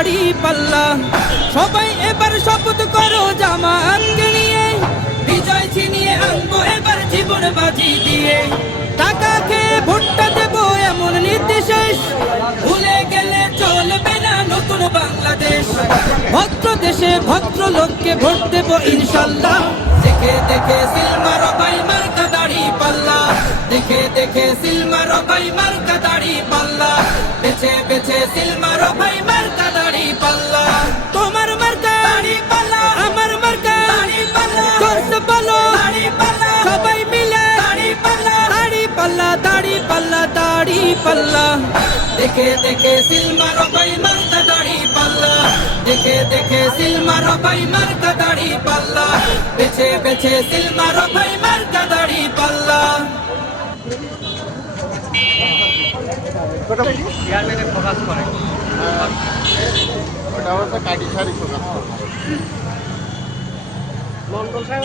দাড়ি পাল্লা। সবাই এবার শপথ করো জামাতকে নিয়ে। বিজয় ছিনিয়ে আনব এবার জীবন বাজি দিয়ে। টাকা খেয়ে ভোটটা দেবো এমন নির্দেশেষ ভুলে গেলে চলবে না নতুন বাংলাদেশ। ভদ্র দেশে ভদ্র লোককে ভোট দেবো ইনশাল্লাহ। দেখে দেখে সিলমারো ভাই মার্কা দাড়ি পাল্লা। দেখে দেখে সিলমারো ভাই মার্কা দাড়ি পাল্লা। বেছে বেছে সিলমারো ভাই দাড়ি পাল্লা দাড়ি পাল্লা। দেখে দেখে সিলমারো ভাই মার্কা দাড়ি পাল্লা। দেখে দেখে সিলমারো ভাই মার্কা দাড়ি পাল্লা। বেছে বেছে সিলমারো ভাই মার্কা দাড়ি পাল্লা। ফোকাস করে। ওটা হচ্ছে কাটি শাড়ি প্রকাশ মন্ডল সাহেব